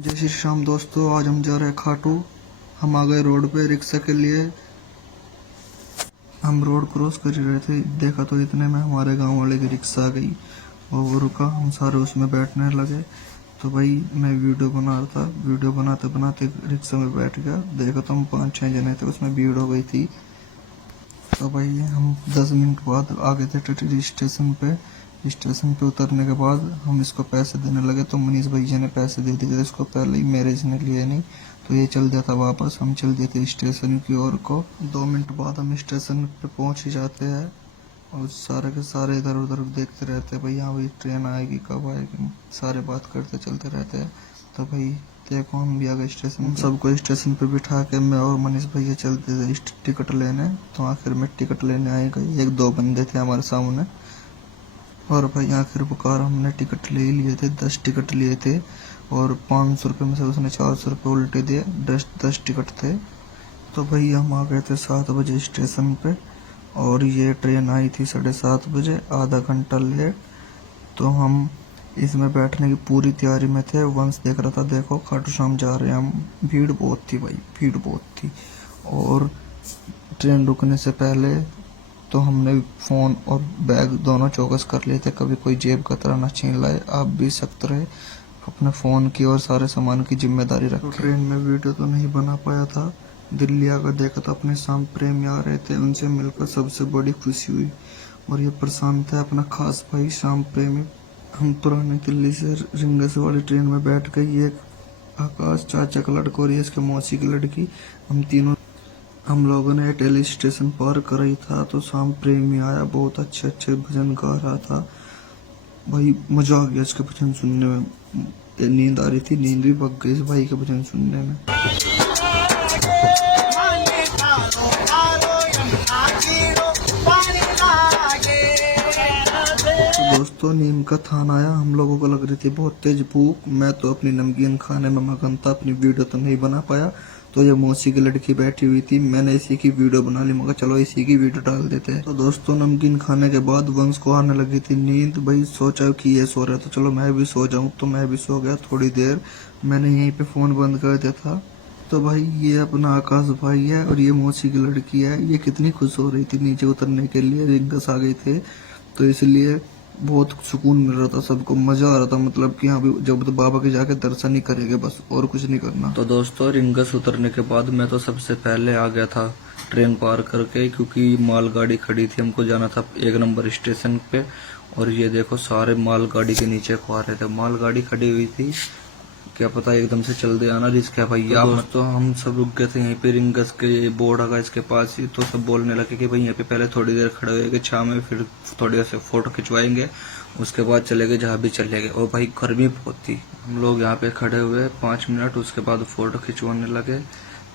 जय श्री राम दोस्तों, आज हम जा रहे हैं खाटू। हम आ गए रोड पे रिक्शा के लिए। हम रोड क्रॉस कर ही रहे थे, देखा तो इतने में हमारे गांव वाले की रिक्शा आ गई और वो रुका। हम सारे उसमें बैठने लगे। तो भाई मैं वीडियो बना रहा था, वीडियो बनाते बनाते रिक्शा में बैठ गया। देखा तो हम 5-6 जने थे, उसमें भीड़ हो गई थी। तो भाई हम 10 मिनट बाद आ गए थे टिटरी स्टेशन पे। स्टेशन पे उतरने के बाद हम इसको पैसे देने लगे तो मनीष भैया ने पैसे दे दिए थे इसको पहले ही, मेरे इसने लिए नहीं। तो ये चल दिया था वापस। हम चल दिए थे स्टेशन की ओर को। 2 मिनट बाद हम स्टेशन पे पहुंच ही जाते हैं और सारे के सारे इधर उधर देखते रहते हैं, भाई यहाँ भाई ट्रेन आएगी कब आएगी, सारे बात करते चलते रहते हैं। तो भाई देखो हम भी आ गए स्टेशन। हम सबको स्टेशन पे बिठा के मैं और मनीष भैया चलते थे टिकट लेने। तो आखिर में टिकट लेने आए गए, 1-2 बंदे थे हमारे सामने और भाई आखिर पुकार हमने टिकट ले लिए थे। 10 टिकट लिए थे और 500 रुपये में से उसने 400 रुपये उल्टे दिए। 10 टिकट थे। तो भाई हम आ गए थे 7 बजे स्टेशन पे और ये ट्रेन आई थी 7:30 बजे, आधा घंटा लेट। तो हम इसमें बैठने की पूरी तैयारी में थे। वंश देख रहा था, देखो खाटू श्याम जा रहे हैं हम। भीड़ बहुत थी भाई, भीड़ बहुत थी। और ट्रेन रुकने से पहले तो हमने फ़ोन और बैग दोनों चौकस कर लिए थे, कभी कोई जेब कतरा ना छीन लाए। आप भी सख्त रहे, अपने फ़ोन की और सारे सामान की जिम्मेदारी रखें। तो ट्रेन में वीडियो तो नहीं बना पाया था। दिल्ली आकर देखा तो अपने शाम प्रेमी आ रहे थे, उनसे मिलकर सबसे बड़ी खुशी हुई। और ये प्रशांत है अपना खास भाई श्याम प्रेमी। हम पुरानी दिल्ली से रिंगस वाली ट्रेन में बैठ गए। ये आकाश चाचा का लड़का और ये इसके मौसी की लड़की, हम लोगों ने अटेली स्टेशन पार कर ही था तो शाम प्रेमी आया। बहुत अच्छे अच्छे भजन गा रहा था भाई, मजा आ गया इसके भजन सुनने में। नींद आ रही थी, नींद भी भग गई इस भाई के भजन सुनने में। तो दोस्तों नीम का थान आया। हम लोगों को लग रही थी बहुत तेज भूख। मैं तो अपनी नमकीन खाने में मगन था, अपनी वीडियो तो नहीं बना पाया। तो ये मौसी की लड़की बैठी हुई थी, मैंने इसी की वीडियो बना ली। मगर चलो इसी की वीडियो डाल देते हैं। तो दोस्तों नमकीन खाने के बाद वंश को आने लगी थी नींद। भाई सोचा कि ये सो रहा है तो चलो मैं भी सो जाऊं। तो मैं भी सो गया। थोड़ी देर मैंने यहीं पे फोन बंद कर दिया था। तो भाई ये अपना आकाश भाई है और ये मौसी की लड़की है। ये कितनी खुश हो रही थी नीचे उतरने के लिए, रिंगस आ गए थे तो इसलिए बहुत सुकून मिल रहा था, सबको मजा आ रहा था। मतलब कि हाँ भी जब तो बाबा के जाके दर्शन ही करेंगे बस, और कुछ नहीं करना। तो दोस्तों रिंगस उतरने के बाद मैं तो सबसे पहले आ गया था ट्रेन पार करके, क्योंकि मालगाड़ी खड़ी थी, हमको जाना था 1 नंबर स्टेशन पे। और ये देखो सारे मालगाड़ी के नीचे को आ रहे थे। मालगाड़ी खड़ी हुई थी, क्या पता एकदम से चल दे आना रिस्क है भैया। तो हम सब रुक गए थे यहीं पे रिंगस के बोर्ड आगा इसके पास ही। तो सब बोलने लगे कि भाई यहाँ पे पहले थोड़ी देर खड़े होएंगे छाव में, फिर थोड़ी देर से फोटो खिंचवाएंगे, उसके बाद चलेंगे जहाँ भी चलेंगे। और भाई गर्मी बहुत थी। हम लोग यहाँ पे खड़े हुए 5 मिनट, उसके बाद फोटो खिंचवाने लगे।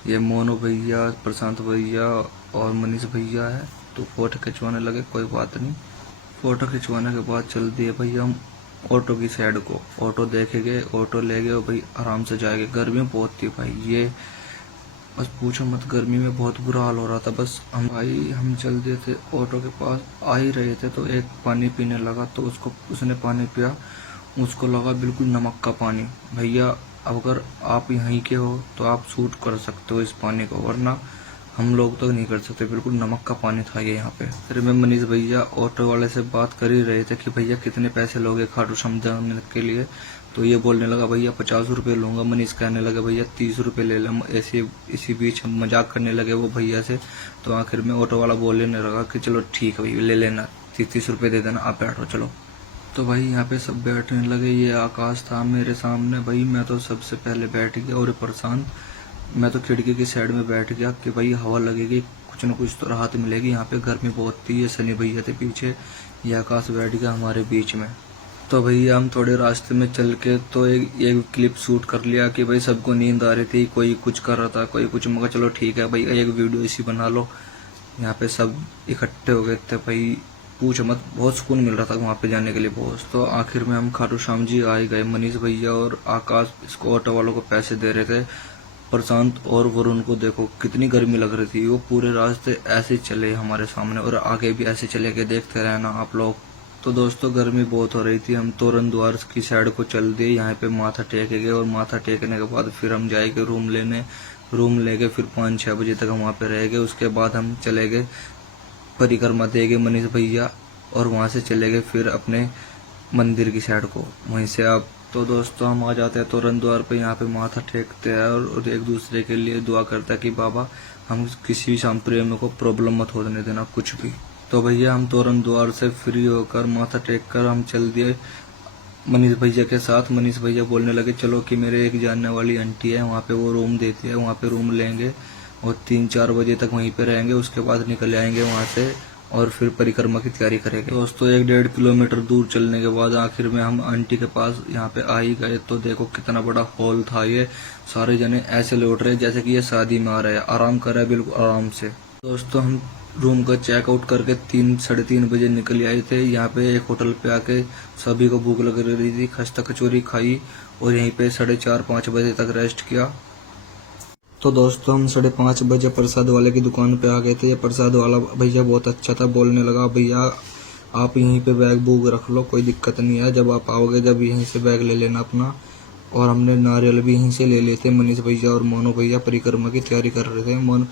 ये मोनू भैया, प्रशांत भैया और मनीष भैया है। तो फोटो खिंचवाने लगे, कोई बात नहीं। फोटो खिंचवाने के बाद चल दिए भैया हम ऑटो की साइड को। ऑटो देखेंगे, ऑटो ले गए और भाई आराम से जाएंगे। गर्मी बहुत थी भाई, ये बस पूछो मत, गर्मी में बहुत बुरा हाल हो रहा था। बस हम चल दिए थे ऑटो के पास। आ ही रहे थे तो एक पानी पीने लगा, तो उसने पानी पिया, उसको लगा बिल्कुल नमक का पानी। भैया अगर आप यहीं के हो तो आप सूट कर सकते हो इस पानी को, वरना हम लोग तो नहीं कर सकते। बिल्कुल नमक का पानी था ये यहाँ पे। फिर मैं मनीष भैया ऑटो वाले से बात कर ही रहे थे कि भैया कितने पैसे लोगे खाटू श्याम जाने के लिए। तो ये बोलने लगा भैया 50 रुपये लूंगा। मनीष कहने लगा भैया 30 रुपये ले लें। ऐसे इसी बीच हम मजाक करने लगे वो भैया से। तो आखिर में ऑटो वाला बोलने लगा कि चलो ठीक है भैया ले लेना, 30 रुपये दे देना, आप बैठो चलो। तो भाई यहाँ पे सब बैठने लगे। ये आकाश था मेरे सामने भाई, मैं तो सबसे पहले बैठ गया। और प्रशांत, मैं तो खिड़की की साइड में बैठ गया कि भाई हवा लगेगी, कुछ न कुछ तो राहत मिलेगी। यहाँ पे गर्मी बहुत थी। ये सनी भैया थे पीछे, ये आकाश बैठ गया हमारे बीच में। तो भैया हम थोड़े रास्ते में चल के तो एक क्लिप शूट कर लिया कि भाई सबको नींद आ रही थी, कोई कुछ कर रहा था, कोई कुछ। मगर चलो ठीक है भाई, एक वीडियो इसी बना लो। यहाँ पे सब इकट्ठे हो गए थे भाई, पूछो मत, बहुत सुकून मिल रहा था वहाँ पे जाने के लिए बहुत। तो आखिर में हम खाटू श्याम जी आ ही गए। मनीष भैया और आकाश इसको ऑटो वालों को पैसे दे रहे थे। प्रशांत और वरुण को देखो कितनी गर्मी लग रही थी, वो पूरे रास्ते ऐसे चले हमारे सामने और आगे भी ऐसे चले के देखते रहना आप लोग। तो दोस्तों गर्मी बहुत हो रही थी, हम तोरण द्वार की साइड को चल दिए, यहाँ पे माथा टेकेंगे और माथा टेकने के बाद फिर हम जाएंगे रूम लेने। रूम लेके फिर 5-6 बजे तक हम वहाँ पे रहेंगे। उसके बाद हम चले गए परिक्रमा देंगे मनीष भैया और वहाँ से चले गए फिर अपने मंदिर की साइड को, वहीं से आप। तो दोस्तों हम आ जाते हैं तोरण द्वार पे, यहाँ पे माथा टेकते हैं और एक दूसरे के लिए दुआ करता है कि बाबा हम किसी भी शाम प्रेम को प्रॉब्लम मत होने देना कुछ भी। तो भैया हम तोरण द्वार से फ्री होकर माथा टेक कर हम चल दिए मनीष भैया के साथ। मनीष भैया बोलने लगे चलो कि मेरे एक जानने वाली आंटी है, वहाँ पे वो रूम देती है, वहाँ पे रूम लेंगे और 3-4 बजे तक वहीं पे रहेंगे। उसके बाद निकल आएंगे वहाँ से और फिर परिक्रमा की तैयारी करेंगे। दोस्तों 1-1.5 किलोमीटर दूर चलने के बाद आखिर में हम आंटी के पास यहाँ पे आ ही गए। तो देखो कितना बड़ा हॉल था ये, सारे जने ऐसे लौट रहे जैसे कि ये शादी में आ रहे हैं, आराम कर रहे हैं बिल्कुल आराम से। दोस्तों हम रूम का चेकआउट करके 3-3:30 बजे निकल आए थे। यहाँ पे एक होटल पे आके सभी को भूख लग रही थी, खस्ता कचौरी खाई और यहीं पे 4:30-5 बजे तक रेस्ट किया। तो दोस्तों हम 5:30 बजे प्रसाद वाले की दुकान पे आ गए थे। ये प्रसाद वाला भैया बहुत अच्छा था, बोलने लगा भैया आप यहीं पे बैग बूग रख लो, कोई दिक्कत नहीं है, जब आप आओगे जब यहीं से बैग ले लेना अपना। और हमने नारियल भी यहीं से ले लिए थे। मनीष भैया और मोनू भैया परिक्रमा की तैयारी कर रहे थे।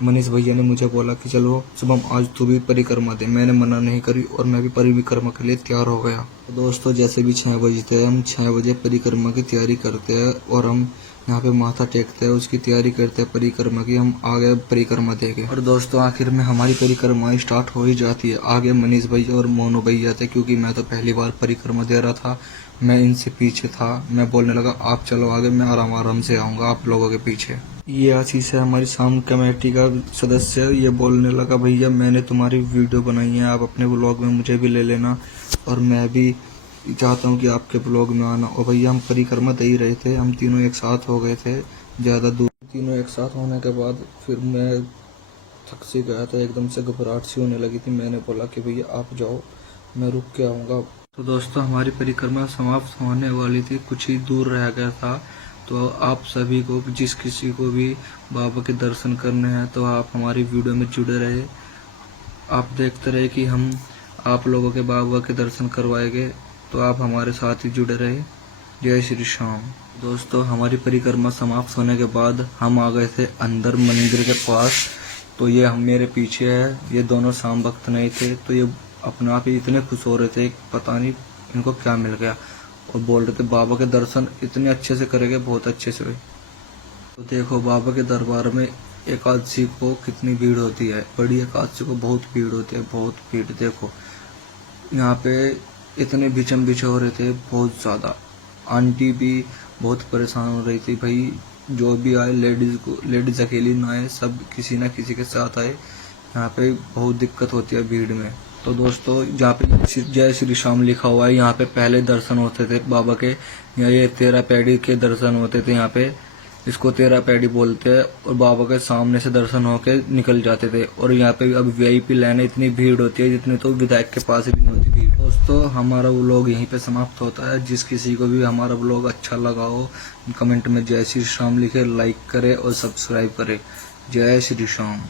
मनीष भैया ने मुझे बोला कि चलो शुभम आज तू भी परिक्रमा दे, मैंने मना नहीं करी और मैं भी परिक्रमा के लिए तैयार हो गया। तो दोस्तों जैसे भी 6 बजे थे, हम 6 बजे परिक्रमा की तैयारी करते हैं और हम यहाँ पे माथा टेकते हैं, उसकी तैयारी करते हैं परिक्रमा की। हम आगे परिक्रमा देंगे और दोस्तों आखिर में हमारी परिक्रमा स्टार्ट हो ही जाती है। आगे मनीष भैया और मोनू भैया थे, क्योंकि मैं तो पहली बार परिक्रमा दे रहा था, मैं इनसे पीछे था। मैं बोलने लगा आप चलो आगे, मैं आराम आराम से आऊंगा आप लोगों के पीछे। ये आशीष है हमारी शाम कमेटी का सदस्य, ये बोलने लगा भैया मैंने तुम्हारी वीडियो बनाई है, आप अपने ब्लॉग में मुझे भी ले लेना और मैं भी चाहता हूँ कि आपके ब्लॉग में आना। और भैया हम परिक्रमा दे ही रहे थे, हम तीनों एक साथ हो गए थे, ज़्यादा दूर। तीनों एक साथ होने के बाद फिर मैं थक सी गया था, एकदम से घबराहट सी होने लगी थी। मैंने बोला कि भैया आप जाओ, मैं रुक के आऊँगा। तो दोस्तों हमारी परिक्रमा समाप्त होने वाली थी, कुछ ही दूर रह गया था। तो आप सभी को जिस किसी को भी बाबा के दर्शन करने हैं तो आप हमारी वीडियो में जुड़े रहे, आप देखते रहे कि हम आप लोगों के बाबा के दर्शन करवाएंगे, तो आप हमारे साथ ही जुड़े रहे। जय श्री श्याम। दोस्तों हमारी परिक्रमा समाप्त होने के बाद हम आ गए थे अंदर मंदिर के पास। तो ये हम मेरे पीछे है, ये दोनों शाम भक्त नहीं थे, तो ये अपने आप ही इतने खुश हो रहे थे, पता नहीं इनको क्या मिल गया, और बोल रहे थे बाबा के दर्शन इतने अच्छे से करेंगे, बहुत अच्छे से। तो देखो बाबा के दरबार में एकादशी को कितनी भीड़ होती है, बड़ी एकादशी को बहुत भीड़ होती है, बहुत भीड़। देखो यहाँ पे इतने बिचम बिछे हो रहे थे, बहुत ज़्यादा। आंटी भी बहुत परेशान हो रही थी, भाई जो भी आए लेडीज अकेली ना आए, सब किसी ना किसी के साथ आए, यहाँ पे बहुत दिक्कत होती है भीड़ में। तो दोस्तों जहाँ पे जय श्री श्याम लिखा हुआ है, यहाँ पे पहले दर्शन होते थे बाबा के, ये 13 पैड़ी के दर्शन होते थे यहाँ पे, इसको 13 पैड़ी बोलते हैं, और बाबा के सामने से दर्शन होके निकल जाते थे। और यहाँ पे अब VIP लाइन इतनी भीड़ होती है जितनी तो विधायक के पास भी नहीं होती भीड़। दोस्तों हमारा व्लॉग यहीं पे समाप्त होता है। जिस किसी को भी हमारा व्लॉग अच्छा लगा हो कमेंट में जय श्री श्याम लिखे, लाइक करे और सब्सक्राइब करे। जय श्री श्याम।